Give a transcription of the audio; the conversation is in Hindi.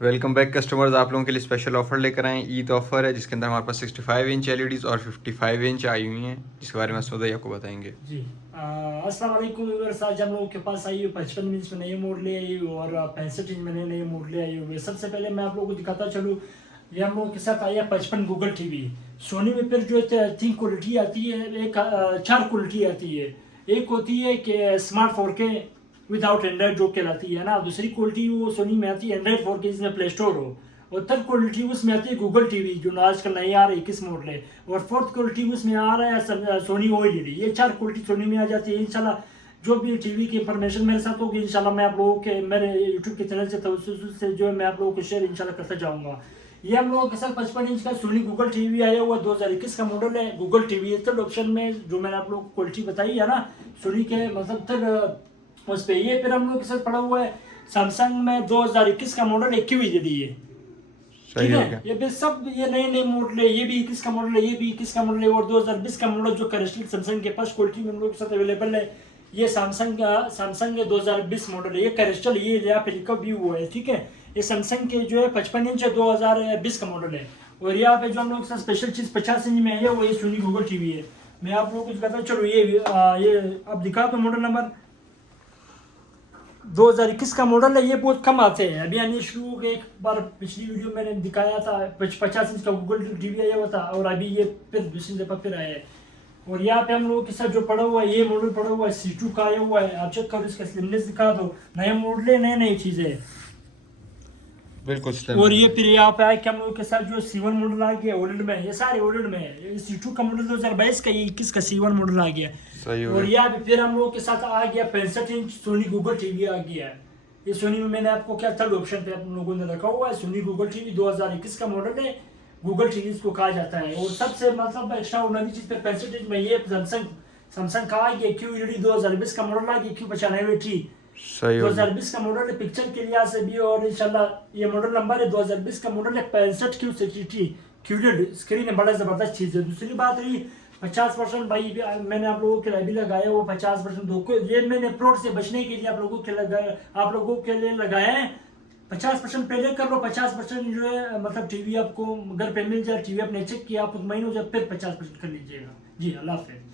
Welcome back customers. आप लोगों के लिए स्पेशल ऑफर लेकर आए हैं। ईद ऑफर है जिसके अंदर हमारे पास 65 इंच एलईडीज और 55 इंच आई हुई हैं, जिसके बारे में सौदा आपको बताएंगे। जी अस्सलाम वालेकुम व्यूअर्स। आज हम लोगों के पास आई हुई 55 इंच में नए मॉडल ले आई हुई और 65 इंच में नए मॉडल ले आई हुई। सबसे पहले मैं आप लोगों को दिखाता चलूँ, ये हम लोगों के साथ आई है 55 गूगल टीवी। सोनी में फिर जो है 3 क्वालिटी आती है, एक 4 क्वालिटी आती है। एक होती है कि स्मार्ट 4K विदाउट एंड्रॉइड जो कहलाती है ना। दूसरी क्वालिटी वो सोनी में आती है एंड्रॉइड 4K जिसमें प्ले स्टोर हो। और थर्ड क्वालिटी उसमें आती है गूगल टीवी जो आजकल नई आ रही है, 21 मॉडल है। और फोर्थ क्वालिटी उसमें आ रहा है सोनी OLED। ये 4 क्वालिटी सोनी में आ जाती है। इंशाल्लाह जो भी टीवी की इंफॉर्मेशन मेरे साथ होगी इंशाल्लाह मैं आप लोगों के मेरे यूट्यूब के चैनल से तवज्जुह से जो है मैं आप लोगों को शेयर इंशाल्लाह करता जाऊंगा। ये हम लोगों के साथ 55 इंच का सोनी गूगल टीवी आया हुआ 2021 का मॉडल है। गूगल टीवी थर्ड ऑप्शन में जो मैंने आप लोगों को क्वालिटी बताई है ना सोनी के मतलब थर्ड उस पे। ये फिर हम लोग के साथ पड़ा हुआ है सैमसंग में 2021 का मॉडल है QHD है। सही ठीक हो है, गया। ये भी सब ये नए नए मॉडल है। ये भी 21 का मॉडल है, ये भी 21 का मॉडल है। और 2020 का मॉडल जो करेस्टल सैमसंग के पास क्वालिटी में हम लोग के साथ अवेलेबल है। ये सैमसंग 2020 मॉडल है। ये करेस्टल ये यहाँ पे लिखा भी हुआ है। ठीक है, ये सैमसंग के जो है 55 इंच 2020 का मॉडल है। और यहाँ पे जो हम लोग के साथ स्पेशल चीज 50 इंच में है वो ये सोनी गूगल टीवी है। मैं आप लोगों को बताता चलो ये अब दिखा तो मॉडल नंबर 2021 का मॉडल है। ये बहुत कम आते हैं अभी आने शुरू हो गए। एक बार पिछली वीडियो मैंने दिखाया था 50 इंच का गूगल टीवी आया हुआ था और अभी ये फिर दूसरी दफा फिर आया है। और यहाँ पे हम लोगों के साथ जो पड़ा हुआ है ये मॉडल पड़ा हुआ है C2 का आया हुआ है। आप चेक करो, इसका स्लिमनेस दिखा दो। नया मॉडल है, नई नई चीजें है। बिल्कुल स्लिम और है। ये फिर यहाँ पे आए कि हम लोग के साथ जो C1 मॉडल आ गया ओलेड में, ये सारे ओलेड में है। ये C2 का मॉडल 2022 का, ये 21 का C1 मॉडल आ गया। सही हो और गया। यहाँ पे फिर हम लोग के साथ आ गया 65 इंच सोनी गूगल टीवी आ गया है। ये सोनी में मैंने आपको क्या थर्ड ऑप्शन पे आप लोगों ने रखा हुआ है सोनी गूगल टीवी 2021 का मॉडल है। गूगल टीवी इसको कहा जाता है। और सबसे मतलब एक्स्ट्रा ऑर्डिनरी चीज पे 65 इंच में ये सैमसंग का आ गया QHD 2020 का मॉडल आ गया Q95T सही हो गया। 2020 का मॉडल है पिक्चर के लिहाज से भी। और इंशाल्लाह ये मॉडल नंबर है 2020 का मॉडल है 65 Q60T QLED स्क्रीन है। बड़ा जबरदस्त चीज़ है। दूसरी बात रही 50% भाई मैंने आप लोगों के लिए भी लगाया वो 50% धोखे। ये मैंने फ्रॉड से बचने के लिए आप लोगों के लिए लगाया है। 50% पहले कर लो, 50% जो है मतलब टीवी आपको घर पे मिल जाए, टीवी आपने चेक किया आप मुतमईन हो जाए, फिर 50% कर लीजिएगा। जी अल्लाह हाफिज़।